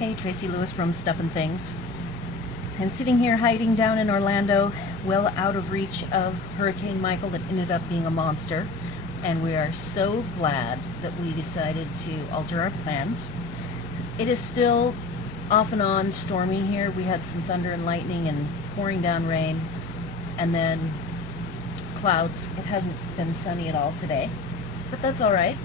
Hey, Tracy Lewis from Stuff and Things. I'm sitting here hiding down in Orlando, well out of reach of Hurricane Michael that ended up being a monster, and we are so glad that we decided to alter our plans. It is still off and on stormy here. We had some thunder and lightning and pouring down rain, and then clouds. It hasn't been sunny at all today, but that's all right.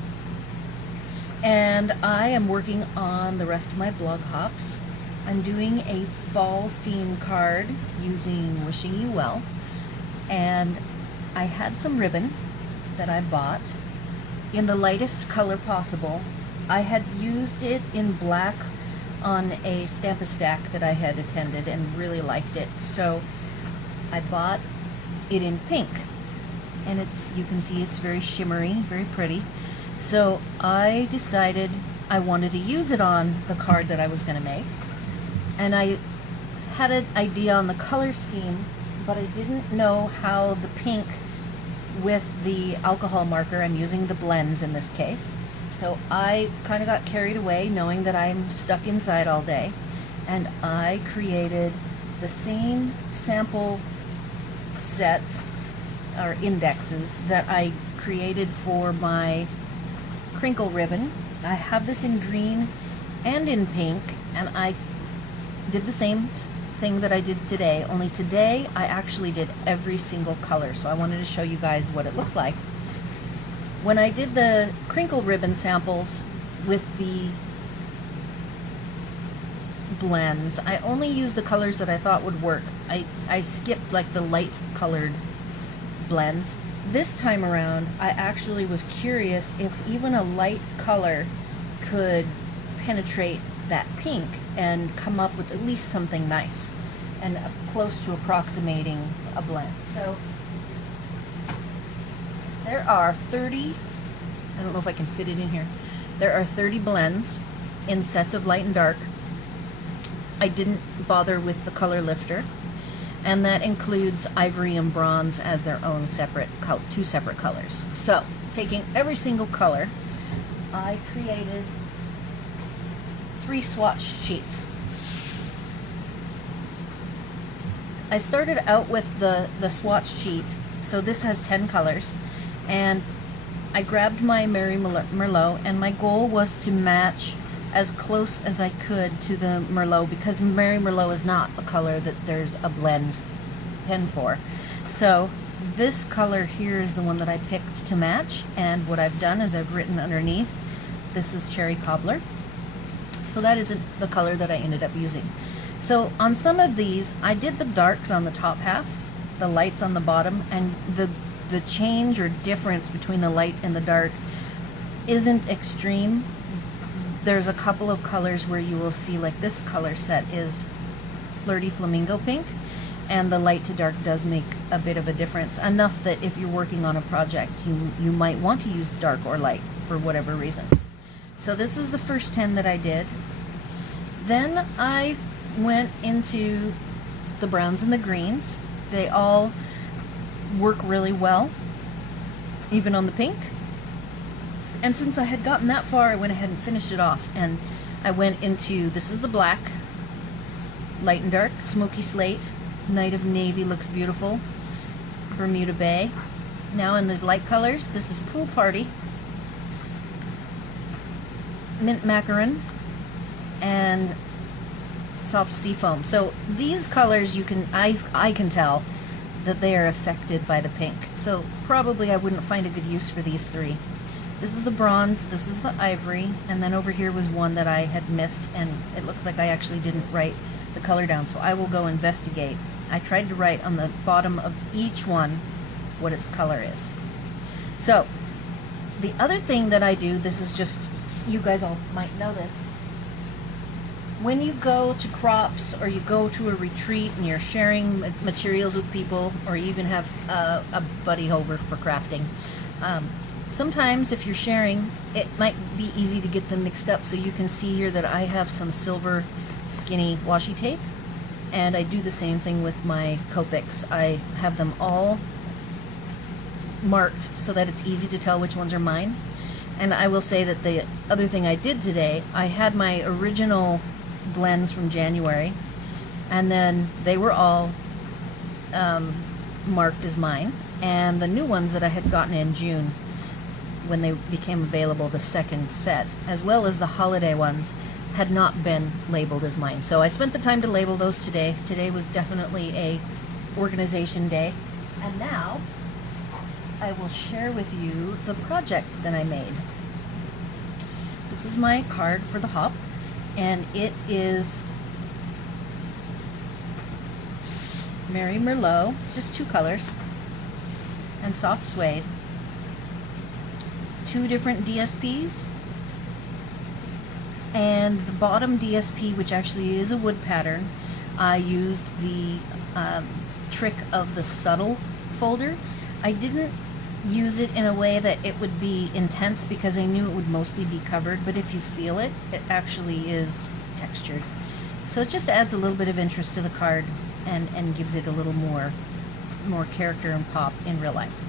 And I am working on the rest of my blog hops. I'm doing a fall theme card using Wishing You Well, and I had some ribbon that I bought in the lightest color possible. I had used it in black on a Stamp-A-Stack that I had attended and really liked it, so I bought it in pink, and you can see it's very shimmery, very pretty. So I decided I wanted to use it on the card that I was going to make, and I had an idea on the color scheme, but I didn't know how the pink with the alcohol marker, I'm using the blends in this case, so I kind of got carried away knowing that I'm stuck inside all day, and I created the same sample sets or indexes that I created for my crinkle ribbon. I have this in green and in pink, and I did the same thing that I did today, only today I actually did every single color, so I wanted to show you guys what it looks like. When I did the crinkle ribbon samples with the blends, I only used the colors that I thought would work. I skipped like the light colored blends. This time around, I actually was curious if even a light color could penetrate that pink and come up with at least something nice and close to approximating a blend. So there are 30, I don't know if I can fit it in here, there are 30 blends in sets of light and dark. I didn't bother with the color lifter, and that includes ivory and bronze as their own two separate colors. So, taking every single color, I created 3 swatch sheets. I started out with the swatch sheet, so this has 10 colors, and I grabbed my Mary Merlot, and my goal was to match as close as I could to the Merlot, because Mary Merlot is not a color that there's a blend pen for. So this color here is the one that I picked to match, and what I've done is I've written underneath, this is Cherry Cobbler. So that isn't the color that I ended up using. So on some of these, I did the darks on the top half, the lights on the bottom, and the change or difference between the light and the dark isn't extreme. There's a couple of colors where you will see, like this color set is Flirty Flamingo Pink, and the light to dark does make a bit of a difference, enough that if you're working on a project, you might want to use dark or light for whatever reason. So this is the first 10 that I did. Then I went into the browns and the greens. They all work really well, even on the pink. And since I had gotten that far, I went ahead and finished it off, and I went into, this is the black, light and dark, smoky slate, night of navy looks beautiful, Bermuda Bay. Now in these light colors, this is Pool Party, mint macaron, and soft seafoam. So these colors, I can tell that they are affected by the pink. So probably I wouldn't find a good use for these 3. This is the bronze, this is the ivory, and then over here was one that I had missed, and it looks like I actually didn't write the color down, so I will go investigate. I tried to write on the bottom of each one what its color is. So, the other thing that I do, this is just, you guys all might know this, when you go to crops or you go to a retreat and you're sharing materials with people, or you even have a buddy over for crafting, sometimes if you're sharing, it might be easy to get them mixed up. So you can see here that I have some silver skinny washi tape, and I do the same thing with my Copics. I have them all marked so that it's easy to tell which ones are mine. And I will say that the other thing I did today, I had my original blends from January, and then they were all marked as mine, and the new ones that I had gotten in June when they became available, the second set, as well as the holiday ones, had not been labeled as mine. So I spent the time to label those today. Today was definitely a organization day. And now I will share with you the project that I made. This is my card for the hop, and it is Mary Merlot. It's just 2 colors and soft suede. 2 different DSPs, and the bottom DSP, which actually is a wood pattern, I used the trick of the subtle folder. I didn't use it in a way that it would be intense because I knew it would mostly be covered, but if you feel it, it actually is textured. So it just adds a little bit of interest to the card and gives it a little more character and pop in real life.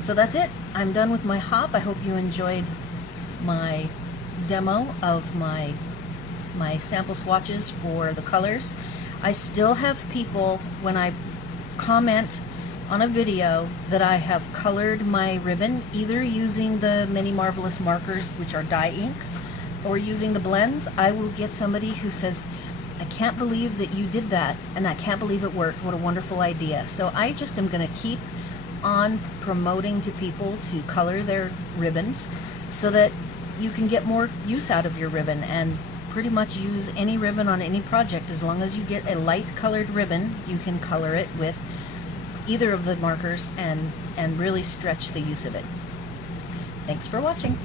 So that's it. I'm done with my hop. I hope you enjoyed my demo of my sample swatches for the colors. I still have people, when I comment on a video that I have colored my ribbon, either using the Many Marvelous markers, which are dye inks, or using the blends, I will get somebody who says, I can't believe that you did that, and I can't believe it worked. What a wonderful idea. So I just am going to keep on promoting to people to color their ribbons so that you can get more use out of your ribbon, and pretty much use any ribbon on any project. As long as you get a light colored ribbon, you can color it with either of the markers and really stretch the use of it. Thanks for watching.